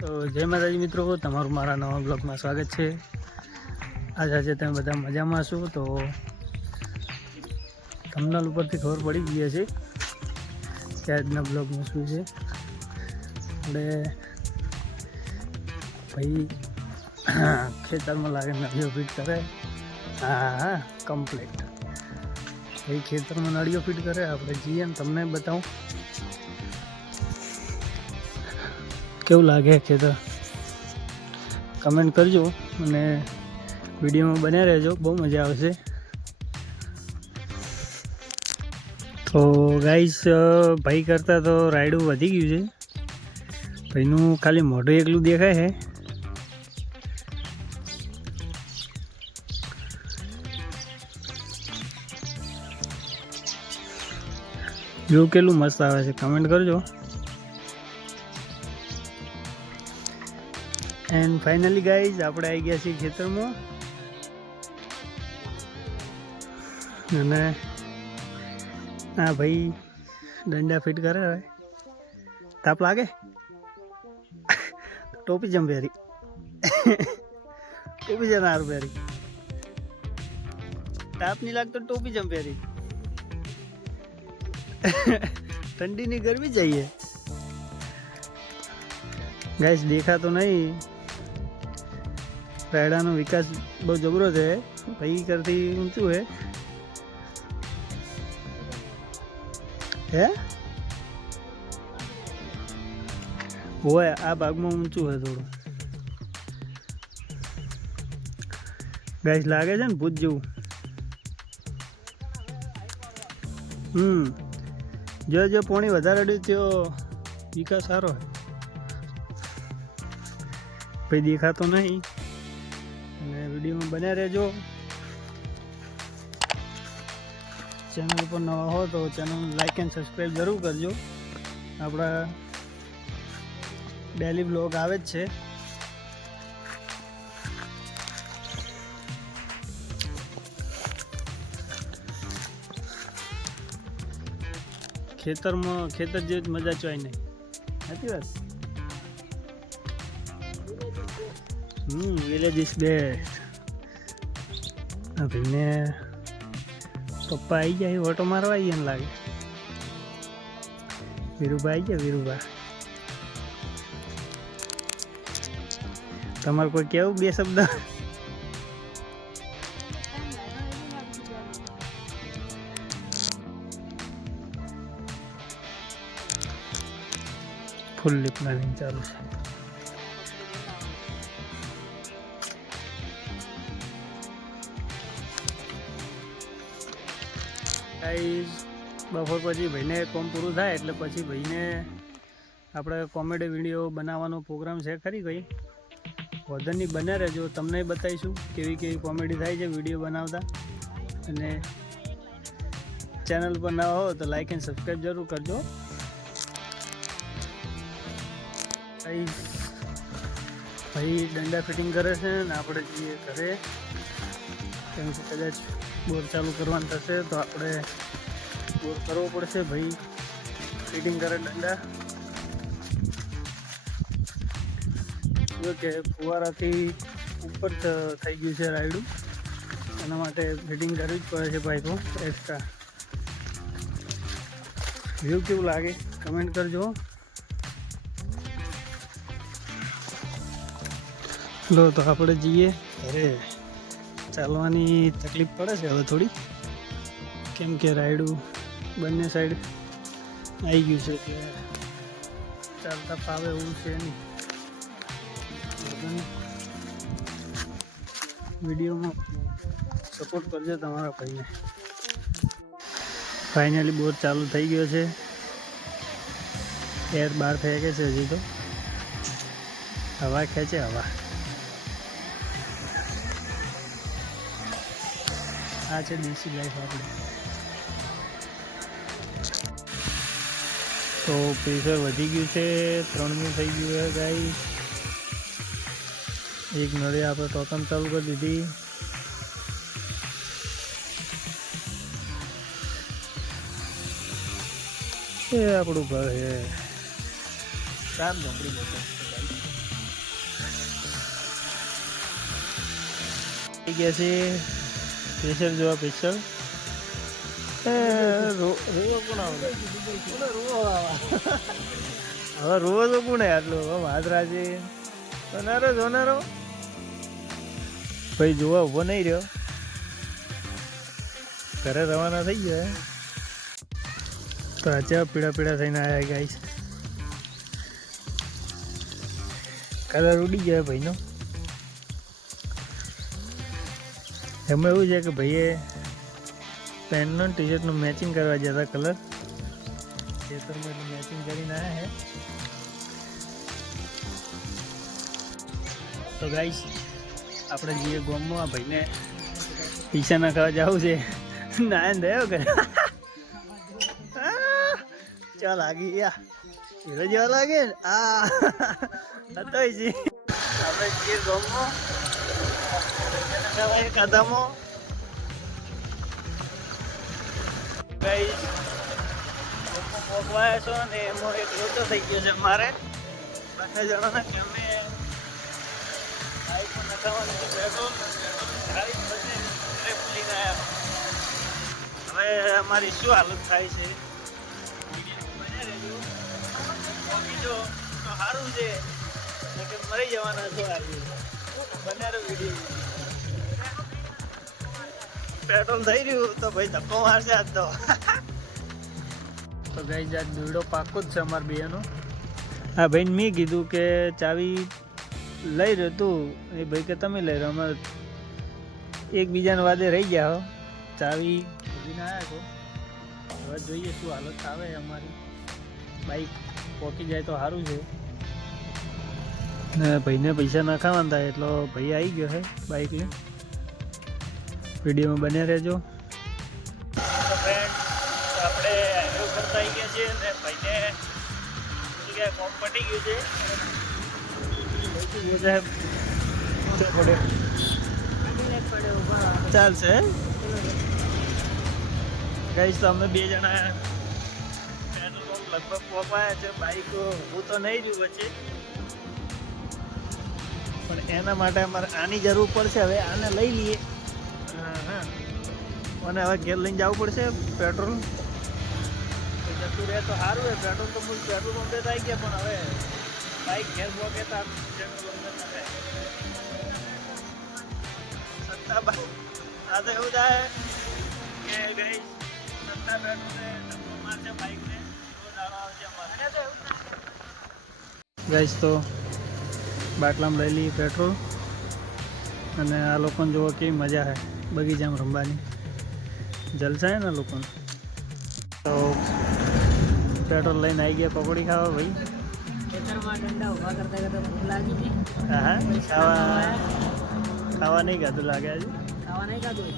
તો જય માતાજી મિત્રો, તમારું મારા નવા બ્લોગમાં સ્વાગત છે। આજે તમે બધા મજામાં છો તો થંબનેલ ઉપરથી ખબર પડી ગઈ છે કે આજના બ્લોગમાં શું છે। આપણે ભાઈ ખેતરમાં લાગે નળીઓ ફિટ કરે। હા કમ્પ્લીટ ભાઈ ખેતરમાં નળીઓ ફિટ કરે। આપણે જઈએ ને તમને બતાવું કેવું લાગે ખેતર, કમેન્ટ કરજો અને વિડીયોમાં બન્યા રહેજો, બહુ મજા આવશે। તો ગાઈસ ભાઈ કરતાં તો રાયડું વધી ગયું છે। ભાઈનું ખાલી મોઢું એકલું દેખાય છે। જો કેટલું મસ્ત આવે છે, કમેન્ટ કરજો। એન્ડ ફાઇનલી ગાઈઝ આપણે આવી ગયા છીએ ખેતરમાં અને હા ભાઈ ડંડા ફિટ કરે। હવે તાપ લાગે ટોપી જમ પહેરી ટોપી જમ હારું પહેરી, તાપ નહીં લાગતો ટોપી જમ પહેરી ठंडी नहीं गर्मी चाहिए। गाइस देखा तो नहीं, रायडाનો વિકાસ બહુ જબરો છે। ભાઈ કરતી ઊંચું है वो है આ ભાગમાં ઊંચું है થોડું। ગાઈસ લાગે છે ને ભૂત જેવું। जो पानी વધારે અડ્યું त्यो વિકાસ સારો है। भाई દેખાતો નહીં અને વિડીયોમાં બન્યા રહેજો। ચેનલ પર નવા હો તો ચેનલ લાઈક એન્ડ સબસ્ક્રાઈબ જરૂર કરજો। આપણા ડેલી બ્લોગ આવે જ છે। ખેતરમાં ખેતર જેવી જ મજા ચોય નહીં, સાચી વાત। Village is best. ભાઈને પપ્પા આવી જાય ઓટો મારવા આવીએ ને લાગે। વીરુભા આવી ગયા, વીરુભા તમારે કોઈ કેવું બે શબ્દ? ફૂલ્લી પ્લાનિંગ ચાલુ છે। ગાઈસ બપોર પછી ભાઈને કોમ પૂરું થાય એટલે પછી ભાઈને આપણે કોમેડી વિડીયો બનાવવાનો પ્રોગ્રામ છે ખરી ભાઈ। વધરની બન્યા રહેજો, તમને બતાવીશું કેવી કેવી કોમેડી થાય છે વિડીયો બનાવતા। અને ચેનલ પર ના હો તો લાઈક એન્ડ સબસ્ક્રાઈબ જરૂર કરજો। ભાઈ ડંડા ફિટિંગ કરે છે ને આપણે જઈએ ઘરે, કેમ કે કદાચ બોર ચાલુ કરવાનું થશે તો આપણે બોર કરવો પડશે। ભાઈ ફિટિંગ કરે ડંડા, જો કે ફુવારાથી ઉપર થઈ ગયું છે રાયડું, એના માટે ફિટિંગ કરવી જ પડે છે પાઇપો એક્સ્ટ્રા। વ્યૂ કેવું લાગે કમેન્ટ કરજો। લો તો આપણે જઈએ ઘરે, ચાલવાની તકલીફ પડે છે હવે થોડી, કેમ કે રાયડું બંને સાઈડ આવી ગયું છે એટલે ચાલતા ફાવે એવું છે નહીં। વિડીયોમાં સપોર્ટ કરજો તમારા ભાઈને। ફાઇનલી બોર ચાલુ થઈ ગયો છે, એર બહાર થઈ ગઈ છે, હજી તો હવા ખેંચે હવા। આ છે દેશી લાઈફ આપણી। તો પ્રેશર વધી ગયું છે, 3નું થઈ ગયું છે ગાઈસ। એક નળી આપણે ટોકન ચાલુ કરી દીધી। એ આપણું ઘર છે, 4 ઝોપડી બતાવશે। ગયા છે સ્પેશિયલ જોવા સ્પેશિયલ હવે રોવો તો કોને આટલું હવે માદરા છે જોનારો ભાઈ જોવા ઉભો નહીં રહ્યો ઘરે રવાના થઈ ગયા તો આજે પીળા થઈને આવ્યા ગાઈસ કલર ઉડી ગયો ભાઈનો એમાં એવું છે કે ભાઈએ પેન્ટનો ટી શર્ટનું મેચિંગ કરવા જતા કલર ખેતરમાં એટલે મેચિંગ કરીને આવ્યા છે તો ગાઈસ આપણે જઈએ ગામમાં આ ભાઈને પૈસા નાખવા જવું છે નાયન થયો કે ચા લાગી યા એટલે જેવા લાગે ને આ હતો જી આપણે જઈએ ગામમાં ખાધામાં ગાઈસ મોકવાયા છો ને એમાં એક લોચો થઈ ગયો છે મારે બંને જણાના કે અમે બાઈક પર નખાવાનું છે પેટ્રોલ ગાડી બને ઘરે ભૂલીને આવ્યા હવે અમારી શું હાલત થાય છે બને રહેજો પહોંચી જો તો સારું છે કે મરી જવાના છો આવી બનારો વિડીયો પેટ્રોલ થઈ રહ્યું તો ભાઈ ધક્કો મારશે આજ તો ગાઈસ આજ દોડો પાકો જ છે અમાર બેનો હા ભાઈને મેં કીધું કે ચાવી લઈ રહ્યો તું એ ભાઈ કે તમે લઈ રહ્યો અમે એકબીજાને વાદે રહી ગયા હો ચાવી ભૂલીને આવ્યા છો હવે જોઈએ શું હાલત આવે અમારી બાઈક પહોંચી જાય તો સારું છે ને ભાઈને પૈસા નાખાવાના થાય એટલો ભાઈ આવી ગયો છે બાઈક લઈને વિડીયોમાં બને રહેજો ફ્રેન્ડ આપણે હાઈવે કરતા આવી ગયા છીએ અને ભાઈને જગ્યાએ કોમ પટી ગયું છે ચાલશે ગાઈસ તો અમે બે જણા પેટ્રોલ પંપ લગભગ પહોંચાયા છે બાઈક હું તો નહીં રહ્યું વચ્ચે પણ એના માટે અમારે આની જરૂર પડશે હવે આને લઈ લઈએ અને હવે ઘેર લઈને જવું પડશે પેટ્રોલ જતું રહે તો સારું હોય પેટ્રોલ તો મૂળ પેટ્રોલ પંપે તો આવી ગયા પણ હવે બાઈક ઘેર પહોંચે તો પેટ્રોલ પંપે સત્તા આ તો એવું થાય કે ગઈ સત્તા પેટ્રોલે ધક્કો મારશે બાઈકને રોજ આવા આવશે અમારે ગઈશ તો બાટલામાં લઈ લઈએ પેટ્રોલ અને આ લોકોને જોવો કેવી મજા છે બગીચામાં રમવાની જલસા હે ને લોકોને તો પેટ્રોલ લઈને આવી ગયા પકોડી ખાવા ભાઈ ખેતરમાં ડંડા ઊભા કરતા ભૂખ લાગી હતી હા ખાવા નહીં ખાધું લાગે આજે ખાવા નહીં ખાધું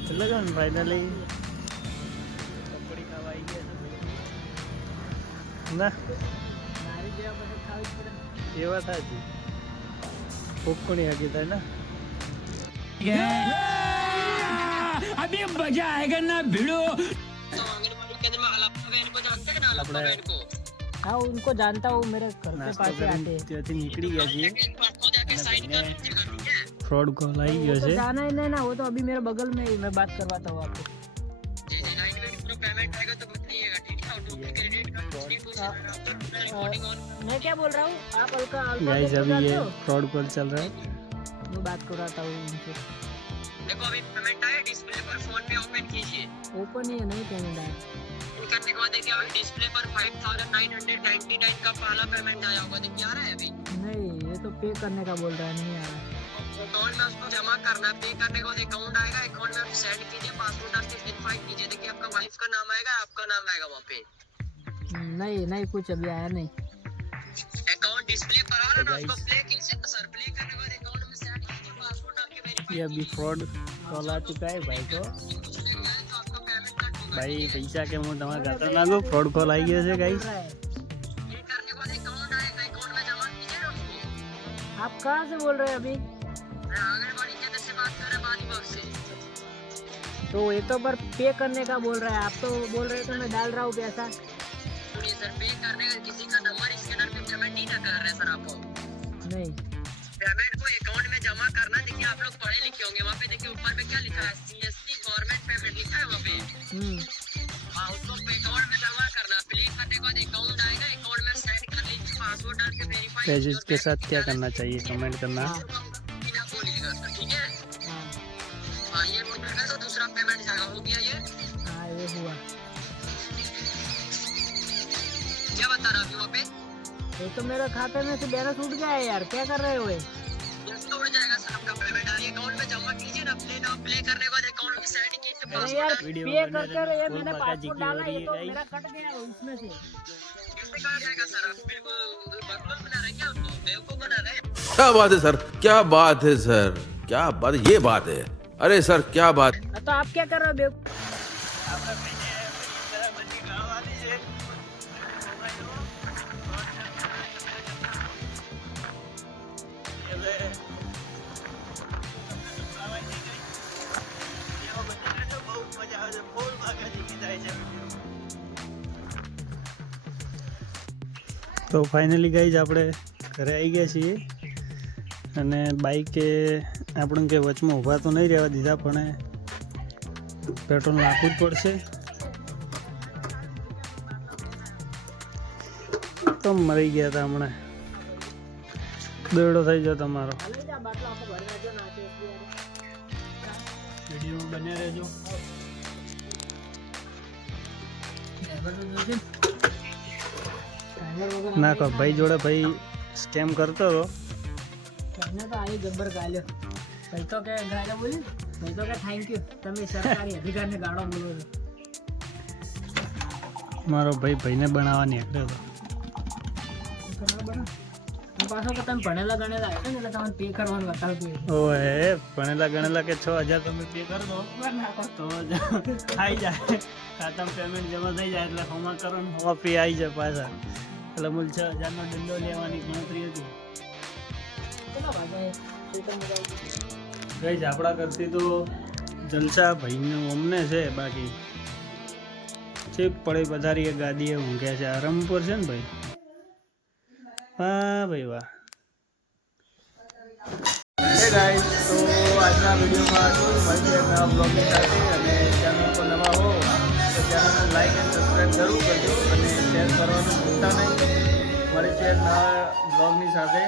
એટલે કે ફાઇનલી પકોડી ખાવા આવી ગયા ના મારી જેવા બધું ખાવી પડે એ વાત સાચી ભૂખ કોની હકી થાય ને अभी मजा आएगा ना भिड़ो हाँ उनको जानता हूँ मेरे घर के पास आते हैं निकली गया जी फ्रॉड कॉल आई गया से जाना ही नहीं ना वो तो अभी मेरे बगल में ही मैं बात करवाता हूँ आपको मैं क्या बोल रहा हूँ आप हल्का गाइस अभी ये फ्रॉड कॉल चल रहा है मैं बात करवाता हूँ उनसे देखो अभी पेमेंट आया डिस्प्ले पर फोन पे ओपन कीजिए ओपन ही है नहीं पेमेंट आया करने के बाद देखिए अभी डिस्प्ले पर 5999 का पहला पेमेंट आया होगा देखिए आ रहा है अभी नहीं ये तो पे करने का बोल रहा है नहीं आ रहा अकाउंट में उसको जमा करना है पे करने के बाद अकाउंट आएगा अकाउंट में सेंड कीजिए पासवर्ड डाल के वेरीफाई कीजिए देखिए आपका वाइफ का नाम आएगा आपका नाम आएगा वहाँ पे नहीं कुछ अभी आया नहीं अकाउंट डिस्प्ले पर आ रहा है उसको प्ले कीजिए सर प्ले करने के बाद अकाउंट में सेंड कीजिए पासवर्ड डाल के वेरीफाई ये अभी फ्रॉड कॉल आ चुका है भाई को भाई पैसा के मुंह दमा खाता लागो फ्रॉड कॉल आई गया है गाइस ये करने के बाद अकाउंट आएगा अकाउंट में जमा कीजिए ना उसको आप कहां से बोल रहे हैं अभी मैं आंगनबाड़ी केंद्र से बात कर रहे हैं बानीबाग से तो ये तो पर पे करने का बोल रहा है आप तो बोल रहे थे मैं डाल रहा हूं पैसा सुनिए सर पे करने का किसी का नंबर स्कैनर पे पेमेंट नहीं ना कर रहे सर आप नहीं पेमेंट को अकाउंट में जमा करना। देखिए आप लोग पढ़े लिखे होंगे, वहाँ पे देखिए ऊपर में क्या लिखा है, CSC गवर्नमेंट पेमेंट लिखा है वहाँ पे। हाँ, उसको अकाउंट में जमा करना। क्लिक करने के बाद अकाउंट आएगा, अकाउंट में सेंड कर लीजिए, पासवर्ड डाल के वेरीफाई। पेजेस के साथ क्या करना चाहिए, कमेंट करना। बोलिएगा सर, ठीक है। हाँ, ये हो गया तो दूसरा पेमेंट जाएगा। हो गया ये? हाँ ये हुआ। क्या बता रहा अभी वहाँ पे? ये तो मेरे खाते में से बैलेंस उठ गया है यार, क्या कर रहे हो ये? उड़ जाएगा सर आपका पेमेंट। आप अकाउंट में जमा कीजिए ना, प्ले ना प्ले करने के बाद अकाउंट में सेंड कीजिए, अरे पासवर्ड यार वीडियो पे में कर बने कर रहना, ये फुल मैंने बाकाजी पासपोर्ट की हो डाला, रही ये है तो गाइस। मेरा कट गया उसमें से। कैसे कहा जाएगा सर? आप बिल्कुल बकवास बना रहे हैं क्या? आपको बेवकूफ बना रहे हैं? क्या बात है सर, क्या बात है सर, क्या बात, ये बात है। अरे सर क्या बात। तो आप क्या कर रहे हो बेवकूफ? તો ફાઇનલી ગાઈઝ આપણે ઘરે આવી ગયા છીએ અને બાઈકે આપણને કે વચમાં ઊભા તો નહીં રહેવા દીધા, પણ પેટ્રોલ નાખવું જ પડશે. તો મરી ગયા હતા હમણાં, દોડો થઈ ગયો તમારો. વિડીયો બન્યા રહેજો. ના કહો ભાઈ જોડે ભાઈ સ્કેમ કરતો હતો. मैंने तो आई गब्बर गाल्यो भाई, तो क्या गाल्यो बोली भाई, तो क्या थैंक यू તમે સરકારી અધિકારીને ગાળો બોલો છો. મારો ભાઈ ભાઈને બનાવવા નીકળ્યો હતો. પાછો કે તમે ભણેલા ગણેલા હશે ને એટલે તમને પે કરવાનું બતાવતું હોય. ઓએ ભણેલા ગણેલા કે 6000 તમે પે કરી દો તો જ આવી જાય, ખાતામાં પેમેન્ટ જમા થઈ જાય એટલે હોમાં કરો ને હોમાં પે આવી જાય પાછા. એટલે મૂળ 6000 નો દંડો લેવાની ગણતરી હતી. કેટલા વાગ્યા ગઈ આપણા કરતી તો જલસા ભાઈનું અમને છે, બાકી ચીપ પડે પધારી ગાદીએ ઊંઘ્યા છે, આરામ પર છે ને ભાઈ. વાહ ભાઈ વાહ. હે ગાઈસ, તો આજના વિડીયોમાં આટલું. મળીએ નવા બ્લોગની સાથે, અને ચેનલ પર નવા હો તો ચેનલને લાઈક અને સબસ્ક્રાઈબ જરૂર કરજો અને શેર કરવાનું ભૂલતા નહીં. મળીએ નવા બ્લોગની સાથે.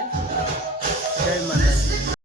જય માતાજી.